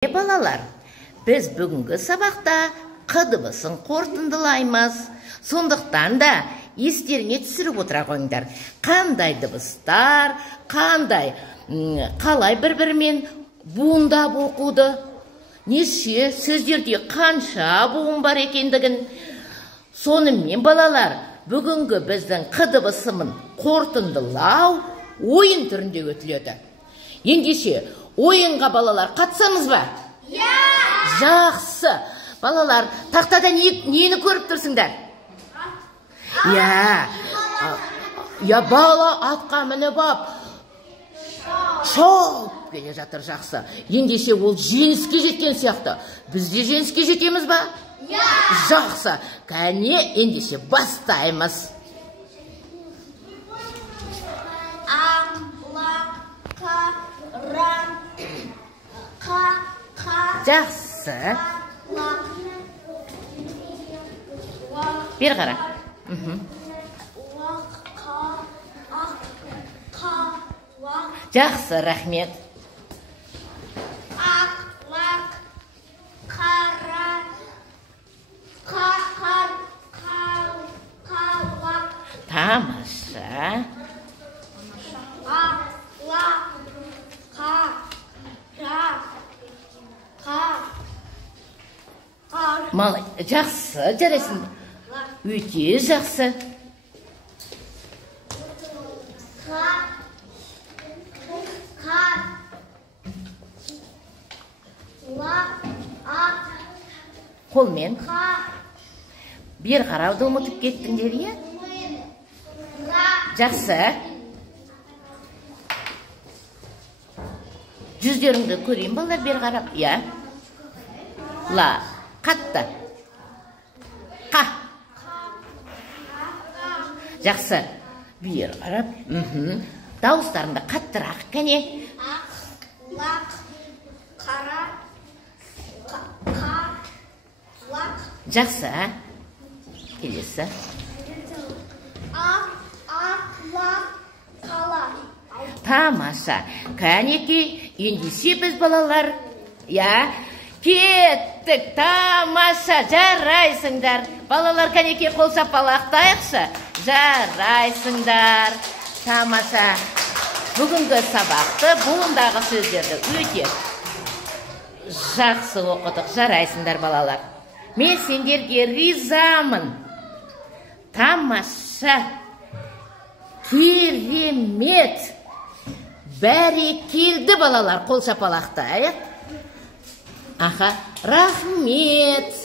Балалар, біз бүгінгі сабақта Қ дыбысын қорытындылаймыз. Сондықтан да естеріңе түсіріп отыра қойыңдар. Қандай дыбыстар, қалай бір-бірімен буындап оқуды, неше сөздерде қанша буын бар екендігін. Сонымен балалар, бүгінгі біздің Қ дыбысымын қорытындылау ойын түрінде өтіледі. Ендеше ойынға балалар қатысамыз ба? Жақсы. Балалар, тақтада нені көріп тұрсыңдар? Бала атқа мініп ап, шауып келе жатыр. Жақсы. Ендеше ол жеңіске жеткен сияқты. Біз де жеңіске жетеміз ба? Жақсы. Кәне, ендеше бастаймыз. Жақсы. Бер қара. Жақсы, рахмет. Тамаша. Жақсы, жарайсың. Өте жақсы. Қолмен. Бер қарауды ұмытып кеттіңдер, е? Жақсы. Жүздеріңді көрейін балдар, бер қарап. Ла, қатты. Қа. Жақсы. Бер қарап. Дауыстарыңды қаттырақ, кәне. Лақ, қара, қа, лақ. Жақсы. Келесі. Лақ, қала. Тамаша. Кәнеки, ендеше біз балалар. Кеттік, тамаша, жарайсыңдар. Балалар, кәнеки, қол шапалақтайықшы. Жарайсыңдар. Тамаша. Бүгінгі сабақты, буындағы сөздерді өте жақсы оқыдық. Жарайсыңдар, балалар. Мен сендерге ризамын. Тамаша. Керемет. Бәрекелді, балалар. Қол шапалақтайық. Рахмет.